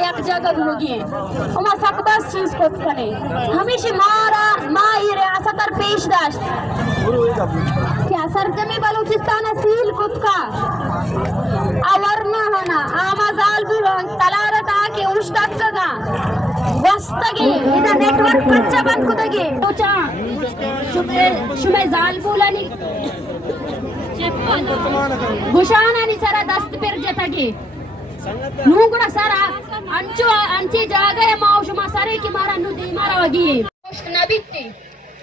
एक जगह होगी उमा सकबस चीज को कने हमेशा मारा माई रियासत और पेश दाश्त क्या सरजमी बलूचिस्तान सील कुछ का अवरना होना आमाजाल भी तलारत आके उष्टक का वस्तगे इधर नेटवर्क कच्चा बंद कुदगे तो चा शुमे जाल बोलानी गुशाना नि सरा दस्त पेर जतगे नू गुड़ा सरा अंचो अंचे जागा या माउशमा सरे की मारा नु दी मारा वगी नबित्ती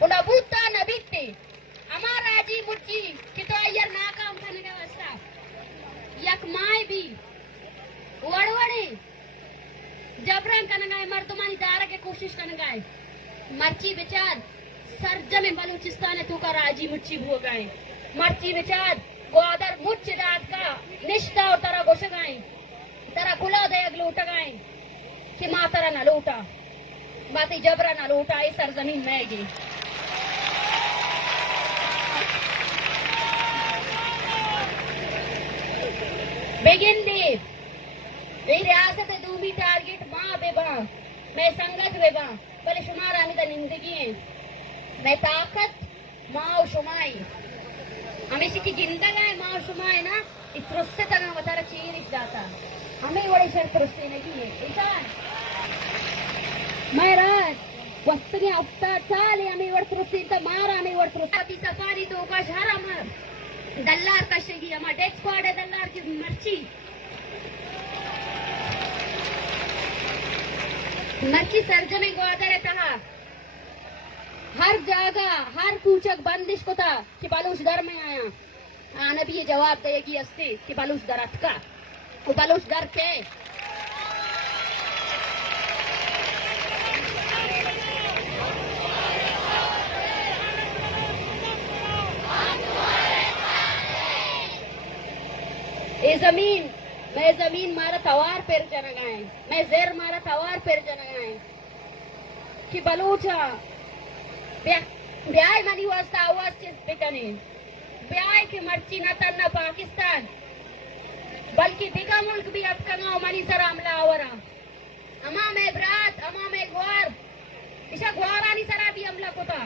उडबूता नबित्ती हमारा जी मुच्ची कि तो यार नाकाम करने का वास्ता यक माय भी वड़वड़े जबरन कनगाए मर्दमानी दारा के कोशिश कनगाए मर्ची बेचार सरजमे बलूचिस्तान तू का राजी मुच्ची भो गए मर्ची बेचार गोदर मुच्च दाद का निष्ठा और तरह गोश गए तरह खुला दे अगले उठ गए कि माँ तरह न लूटा बाती जबरा न लूटा इस सरजमीन में गी बेगिन दे रियासत दूमी टारगेट माँ बेबा मैं संगत बेबा भले शुमार आमी ता निंदगी है मैं ताकत माँ शुमाई हमें की जिंदगा है माँ शुमाई ना इस रुस्से तक वतारा चीर इस जाता हमें बड़े शर्त रुस्से नहीं है इंसान मैं रात वस्तुनी अफ्तार साले हमें वर्त रुस्से ता मारा हमें वर्त रुस्से अभी सफारी तो का शहर हमार दल्लार कशेगी हमार डेस्क स्क्वाड है दल्लार की मर्ची मर्ची सरजमे ग्वादर कहा हर जगह हर पूछक बंदिश को था कि बलूच दर में आया आना भी ये जवाब देगी अस्ते कि बलूच दर अटका वो बलूच दर के ये जमीन मैं जमीन मारा तवार पेर जनगाए मैं जेर मारा तवार पेर जनगाए कि बलूचा ब्याह मनी वास्ता आवाज चीज बिकने ब्याह की मर्ची न तन्ना पाकिस्तान बल्कि दिगा मुल्क भी अब कंगाओ मनी सरा हमला आवरा अमा में ब्रात अमा में ग्वार इशा ग्वारानी सरा भी हमला कोता